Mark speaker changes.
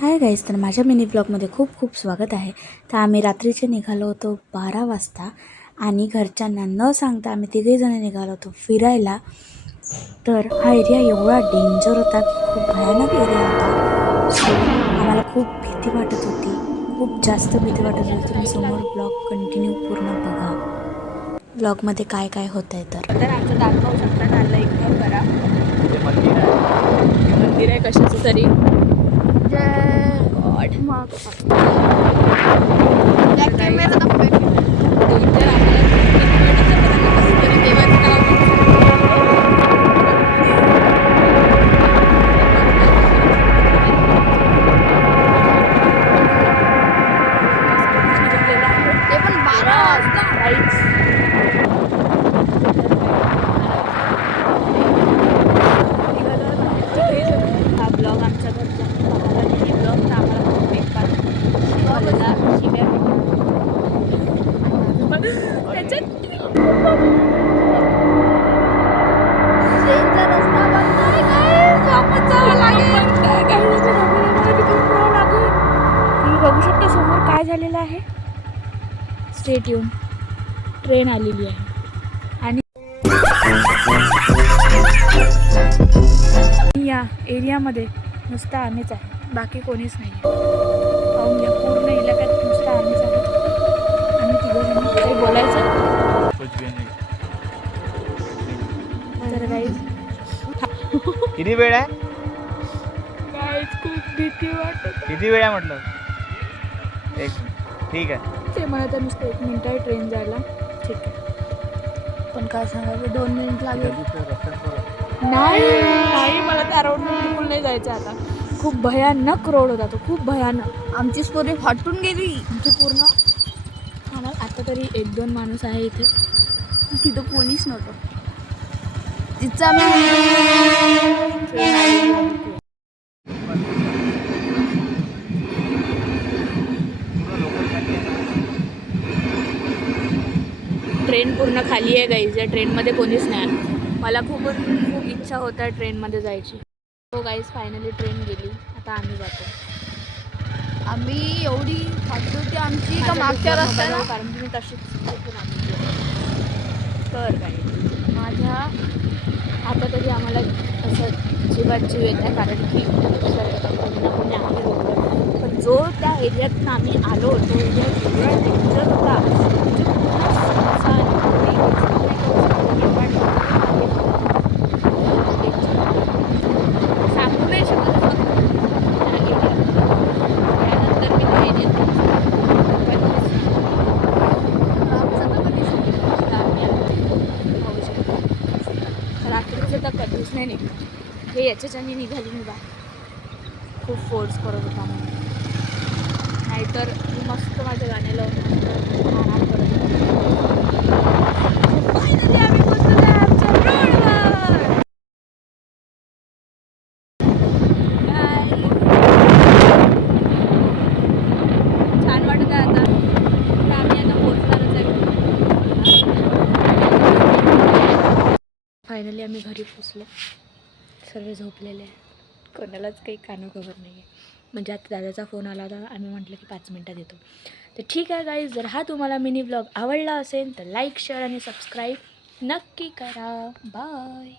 Speaker 1: Hi guys तर माझ्या mini ब्लॉगमध्ये खूप खूप स्वागत आहे. तर आम्ही रात्रीचे निघालो होतो बारा वाजता आणि घरच्यांना न सांगता आम्ही तिघेजणं निघालो होतो फिरायला. तर हा एरिया एवढा डेंजर होता खूप भयानक एरिया होता. सो आम्हाला खूप भीती वाटत होती खूप जास्त भीती वाटत होती. तुम्ही समोर ब्लॉग कंटिन्यू पूर्ण बघा. ब्लॉगमध्ये काय काय होतं आहे तर?
Speaker 2: तर आमचं दाखवू शकता चाललं इग्नोर करा
Speaker 3: मंदिर आहे.
Speaker 2: मंदिर आहे कशाचं तरी. गॉड मग
Speaker 4: ते पण बारा वाजता
Speaker 2: हा ब्लॉग आमच्या घरच्या बघायला नाही ब्लॉग तर आम्हाला खूप बेकार शिवायला शिव्या पण त्याच्यात
Speaker 4: ट्रेनचा रस्ता बंद आहे काय वापस जावं लागेल
Speaker 2: तुम्ही बघू शकता समोर काय झालेलं आहे स्टेट येऊन ट्रेन आलेली आहे आणि या एरियामध्ये नुसता आम्हीच आहे बाकी कोणीच नाही पाहून घ्या पूर्ण इलाक्यात नुसता आम्हीच आहे आणि तिघं काही बोलायचं? तर
Speaker 3: किती वेळ आहे?
Speaker 2: खूप भीती वाटत
Speaker 3: किती वेळ आहे म्हटलं? एक ठीक आहे.
Speaker 2: ते म्हणत आहे नुसतं एक मिनिट आहे ट्रेन जायला. ठीक आहे. पण काय सांगायचं दोन मिनिट लागेल. नाही नाही मला त्या रोडने बिलकुल नाही जायचं आता. खूप भयानक रोड होता तो खूप भयानक.
Speaker 4: आमची स्टोरी फाटून गेली.
Speaker 2: आमची पूर्ण आता तरी एक दोन माणूस आहे इथे.
Speaker 4: तिथं कोणीच नव्हतं. तिचं
Speaker 2: ट्रेन पूर्ण खाली आहे गाईज या ट्रेनमध्ये कोणीच नाही. मला खूप खूप इच्छा होता ट्रेनमध्ये जायची. हो गाईज फायनली ट्रेन गेली. आता आम्ही जातो.
Speaker 4: आम्ही एवढी फाटली होती. आमची का मागच्या रस्त्याला
Speaker 2: कारण की मी तशीच तर काय? माझ्या आता तरी आम्हाला असं जीवात जीव येत आहे कारण की कोणी रोडवर. पण जो त्या एरियातून आम्ही आलो तो एरिया एवढा डेंजर होता म्हणजे पूर्ण सुनसान, कोणी गोष्ट नाही करू शकत, कोणी danger. सांगू नाही शकत फक्त त्या एरियात त्यानंतर मी त्या एरियात पण
Speaker 4: आमचं तर कधीच नाही.
Speaker 2: रात्रीचं तर कधीच नाही हे याच्याच्याने निघाली मी बा खूप फोर्स करत होता म्हणून. नाहीतर मी मस्त माझ्या गाणे लावून मस्त आराम करत होते. Finally आम्ही पोहोचलो आहे आमच्या रोडवर. Bye. छान वाटत आहे आता तर आम्ही आता पोहोचणारच आहे फायनली आम्ही घरी पोचलो सर्व झोपलेले आहे कोणालाच काही कानो खबर नाही आहे म्हणजे आता दादाचा फोन आला होता आम्ही म्हटलं की पाच मिनटात येतो. तर ठीक आहे गाईज जर हा तुम्हाला मिनी ब्लॉग आवडला असेल तर लाईक शेअर आणि सबस्क्राईब नक्की करा. बाय